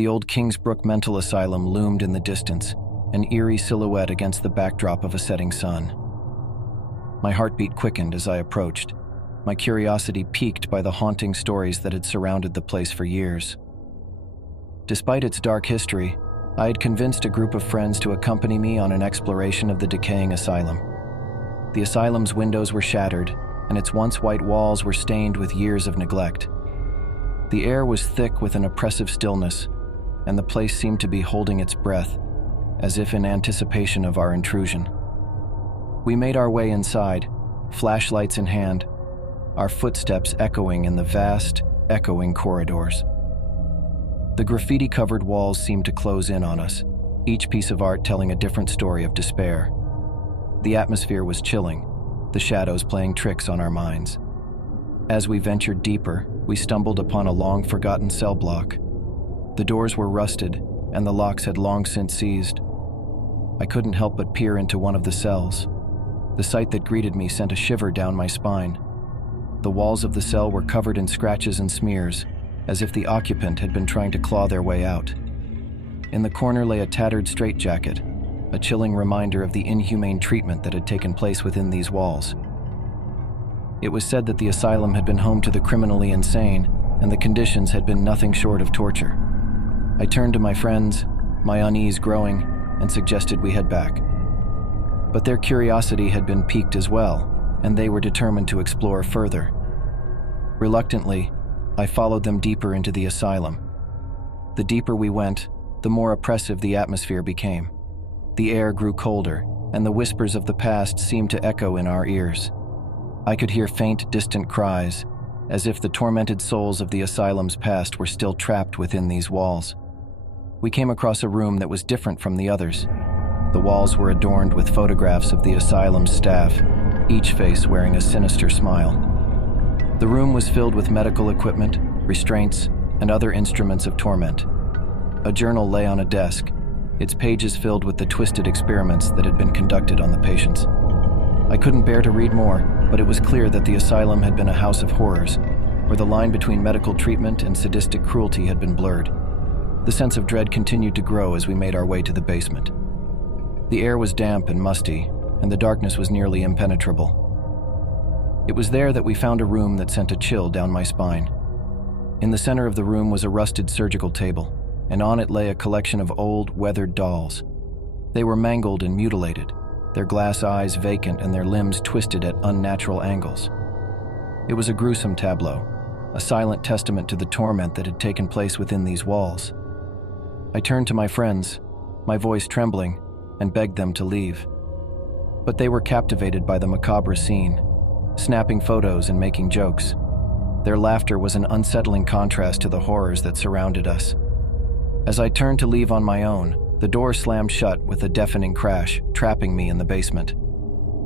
The old Kingsbrook Mental Asylum loomed in the distance, an eerie silhouette against the backdrop of a setting sun. My heartbeat quickened as I approached, my curiosity piqued by the haunting stories that had surrounded the place for years. Despite its dark history, I had convinced a group of friends to accompany me on an exploration of the decaying asylum. The asylum's windows were shattered, and its once white walls were stained with years of neglect. The air was thick with an oppressive stillness, and the place seemed to be holding its breath, as if in anticipation of our intrusion. We made our way inside, flashlights in hand, our footsteps echoing in the vast, echoing corridors. The graffiti-covered walls seemed to close in on us, each piece of art telling a different story of despair. The atmosphere was chilling, the shadows playing tricks on our minds. As we ventured deeper, we stumbled upon a long-forgotten cell block. The doors were rusted, and the locks had long since seized. I couldn't help but peer into one of the cells. The sight that greeted me sent a shiver down my spine. The walls of the cell were covered in scratches and smears, as if the occupant had been trying to claw their way out. In the corner lay a tattered straitjacket, a chilling reminder of the inhumane treatment that had taken place within these walls. It was said that the asylum had been home to the criminally insane, and the conditions had been nothing short of torture. I turned to my friends, my unease growing, and suggested we head back. But their curiosity had been piqued as well, and they were determined to explore further. Reluctantly, I followed them deeper into the asylum. The deeper we went, the more oppressive the atmosphere became. The air grew colder, and the whispers of the past seemed to echo in our ears. I could hear faint, distant cries, as if the tormented souls of the asylum's past were still trapped within these walls. We came across a room that was different from the others. The walls were adorned with photographs of the asylum's staff, each face wearing a sinister smile. The room was filled with medical equipment, restraints, and other instruments of torment. A journal lay on a desk, its pages filled with the twisted experiments that had been conducted on the patients. I couldn't bear to read more, but it was clear that the asylum had been a house of horrors, where the line between medical treatment and sadistic cruelty had been blurred. The sense of dread continued to grow as we made our way to the basement. The air was damp and musty, and the darkness was nearly impenetrable. It was there that we found a room that sent a chill down my spine. In the center of the room was a rusted surgical table, and on it lay a collection of old, weathered dolls. They were mangled and mutilated, their glass eyes vacant and their limbs twisted at unnatural angles. It was a gruesome tableau, a silent testament to the torment that had taken place within these walls. I turned to my friends, my voice trembling, and begged them to leave. But they were captivated by the macabre scene, snapping photos and making jokes. Their laughter was an unsettling contrast to the horrors that surrounded us. As I turned to leave on my own, the door slammed shut with a deafening crash, trapping me in the basement.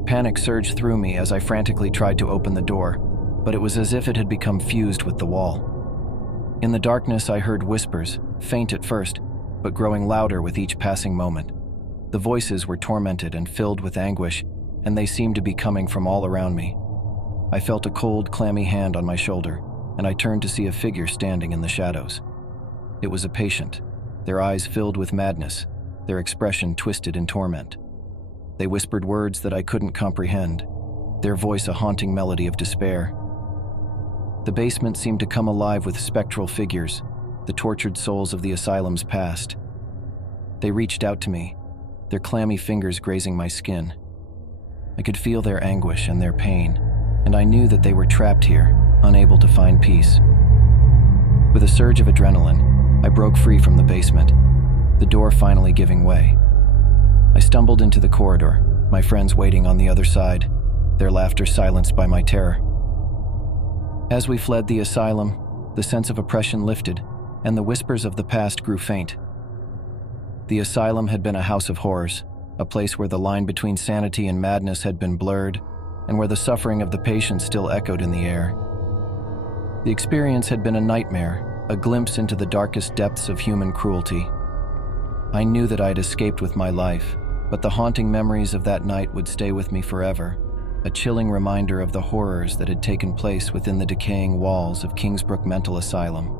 Panic surged through me as I frantically tried to open the door, but it was as if it had become fused with the wall. In the darkness, I heard whispers, faint at first, but growing louder with each passing moment. The voices were tormented and filled with anguish, and they seemed to be coming from all around me. I felt a cold, clammy hand on my shoulder, and I turned to see a figure standing in the shadows. It was a patient, their eyes filled with madness, their expression twisted in torment. They whispered words that I couldn't comprehend, their voice a haunting melody of despair. The basement seemed to come alive with spectral figures, the tortured souls of the asylum's past. They reached out to me, their clammy fingers grazing my skin. I could feel their anguish and their pain, and I knew that they were trapped here, unable to find peace. With a surge of adrenaline, I broke free from the basement, the door finally giving way. I stumbled into the corridor, my friends waiting on the other side, their laughter silenced by my terror. As we fled the asylum, the sense of oppression lifted, and the whispers of the past grew faint. The asylum had been a house of horrors, a place where the line between sanity and madness had been blurred, and where the suffering of the patients still echoed in the air. The experience had been a nightmare, a glimpse into the darkest depths of human cruelty. I knew that I had escaped with my life, but the haunting memories of that night would stay with me forever, a chilling reminder of the horrors that had taken place within the decaying walls of Kingsbrook Mental Asylum.